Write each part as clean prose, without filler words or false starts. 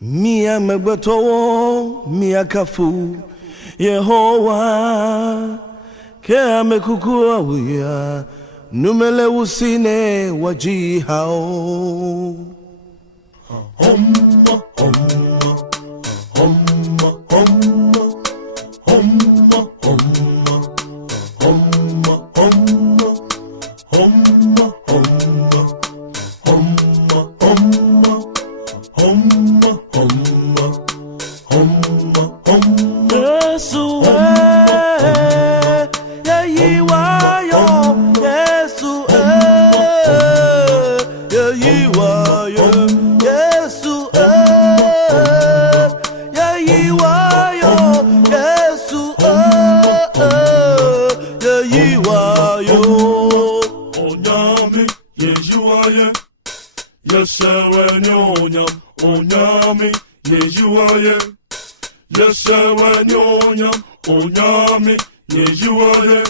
Mia megbeto mia kafu Yehowa ke amekukua wia numele usine wajihao Homma homma homma homma homma homma homma homma homma homma homma homma homma homma homma Yesu ya yiwayo Yesu ya yiwayo Yesu ya yiwayo Yesu ya yiwayo Onyami yejiwaye Yesewe nyonyam Onyami yejiwaye Yesewe nyonyam Onyami yejiwaye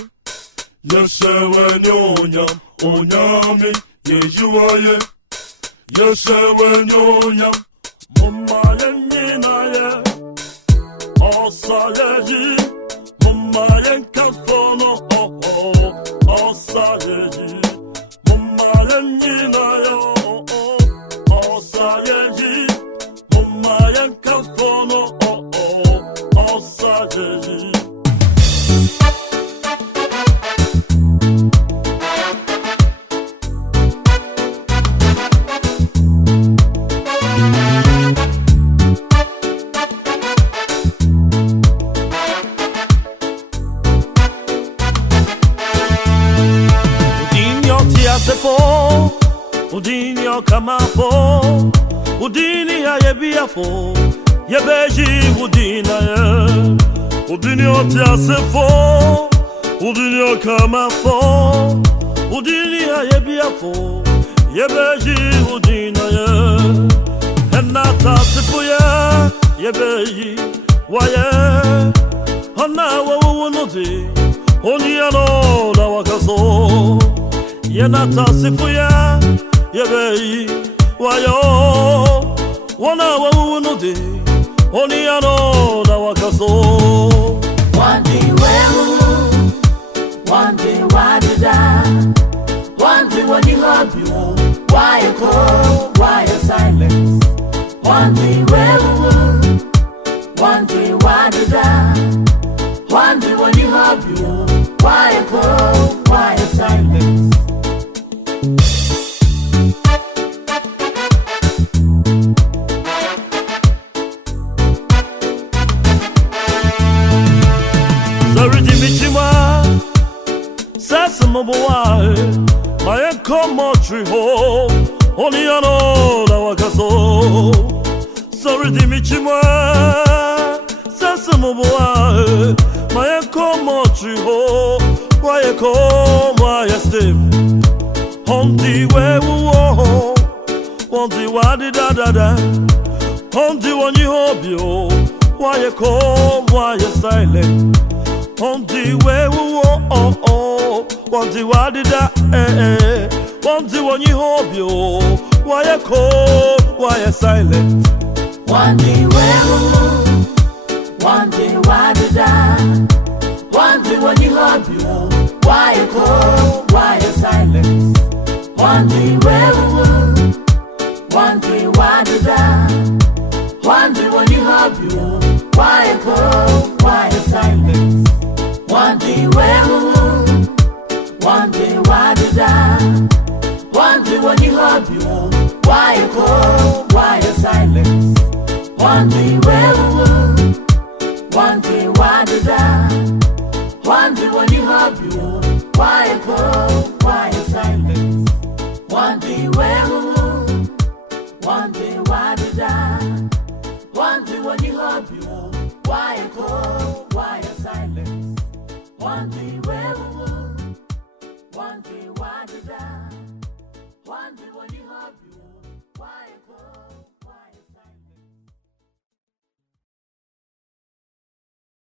Yesewe nyonyam Onyami yejiwaye Yesewe nyonyam Mama yeninaye Osayeji Mama yenkafono Osayeji Mama yeninaye Osayeji Mama yenkafono Osayeji Ataasefo udini okamafo udini ya yebiafo yebeji udina ya udini Ataasefo udini okamafo udini ya yebiafo yebeji udina ya Ataasefo ya yebeji waye hana wawunodi oni ano na wakaso Ataasefo ya yebei wayo wana wawunode oni ano na wakaso One day wadida One day when you have you Why you call, why you silence One day wadida One day when you have you Why you call, why you silence My come tree ho only ano na wakaso sorry dimichima sasamo boa my come tree ho why come why step on the way wo on the wadi da da da on the one you hope you why come why silent on the way wo want the wadida want the one you hope you why you cold why you silent one day wadida one day when you hope you why you cold why you silent one day wadida one day when you hope you why you cold why you silent one day